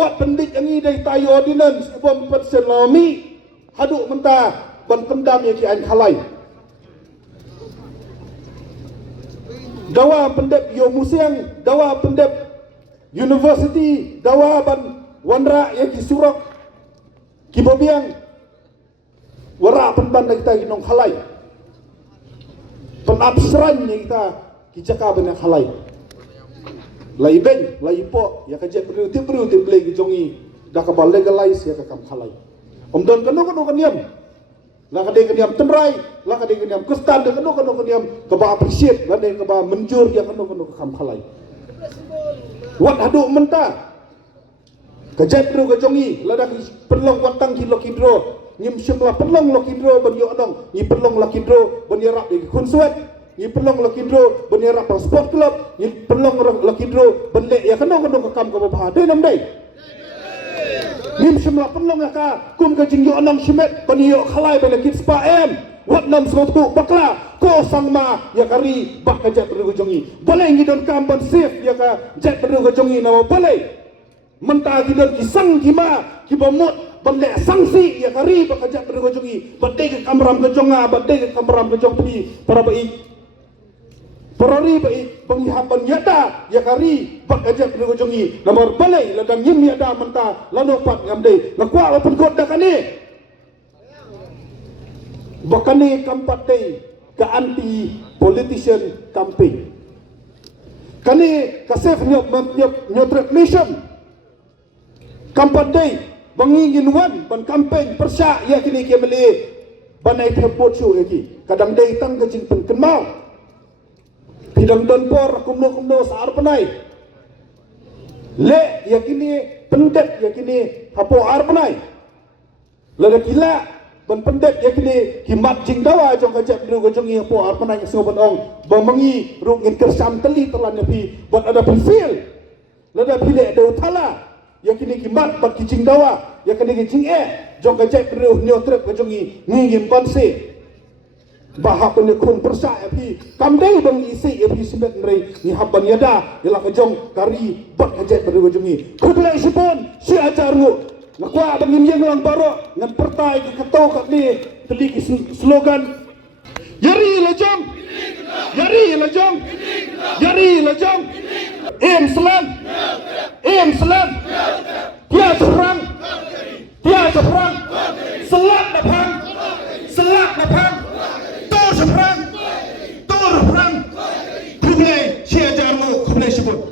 Awak pendik angi dari tayo ordinance ibon persen lami haduk mentah ban pendam yang kian khalai. Dawa pendep yo musiang, dawa pendep university, dawa ban wanra yang ki surok kibobiang wara penban kita ginong khalai. Penabsran yang kita kicaka benar khalai. Lai ben, lai po, ya kajet beriu tip lagi jongi, dah kabal legalize ya kakam khalai. Don kanu kaniam, lah kadai kaniam tenrai, lah kadai kaniam kestan, dah kanu kaniam kaba appreciate, lah kadai kaba menjur ya kanu kakam khalai. Wat haduk mentah, kajet beriu kejongi, lah dah perlong watang kilo kidro, nyim syumlah perlong lo kidro ban yo adong, nyi perlong lo kidro ban yarap di kunsuat. Ni pelong lokidro benerak bang sport club, ni pelong lokidro benlek ya kena kakam ke bawah dai nam dai. Nim semua pelong ka kum ka jingyo anong shimet paniyo khalai bela kit spa em. Wat nam sotu bakla ko sangma ya kari bak ka jet beru jongi. Boleh ngidon kam ban safe ya ka jet beru jongi nama boleh. Mentah ngidon kisang kima kibamut benlek sanksi ya kari bak ka jet beru jongi. Badai ke kamram ke jonga, badai ke kamram ke jong pi para bai Perori baik penghihapan yada ya kari bak ajak dengan jongi nomor balai ladang yim yada mentah lano pat ngamdai lakwa open court dah kani bakani kampat dai ke anti politician campaign kani kasef nyot mission kampat dai bangingin wan ban campaign persya ya kini kemeli banai thepot chu eki kadang dai tang kejing penkenmau Pidang donpor kumno saar penai le yakini pendet yakini hapo ar penai lada kila ban pendet yakini kimat jingdawa jong kajak bru gojong hapo ar penai soban ong bamangi rungin kersam teli telan pi ban ada penfil lada pile de utala yakini kimat bat kijingdawa yakini kijing jong kajak bru nyotrep gojong ngim panse bahak punya kun persa api kamdai bang isi api simet nrei ni haban yada yala kejong kari bat kajet pada ujungi kublai sipon si ajar ngu nakwa bangin yang lang baro ngan pertai ke keto kat ni tadi slogan yari lajong em selam tiada perang selat lapang tur perang kublai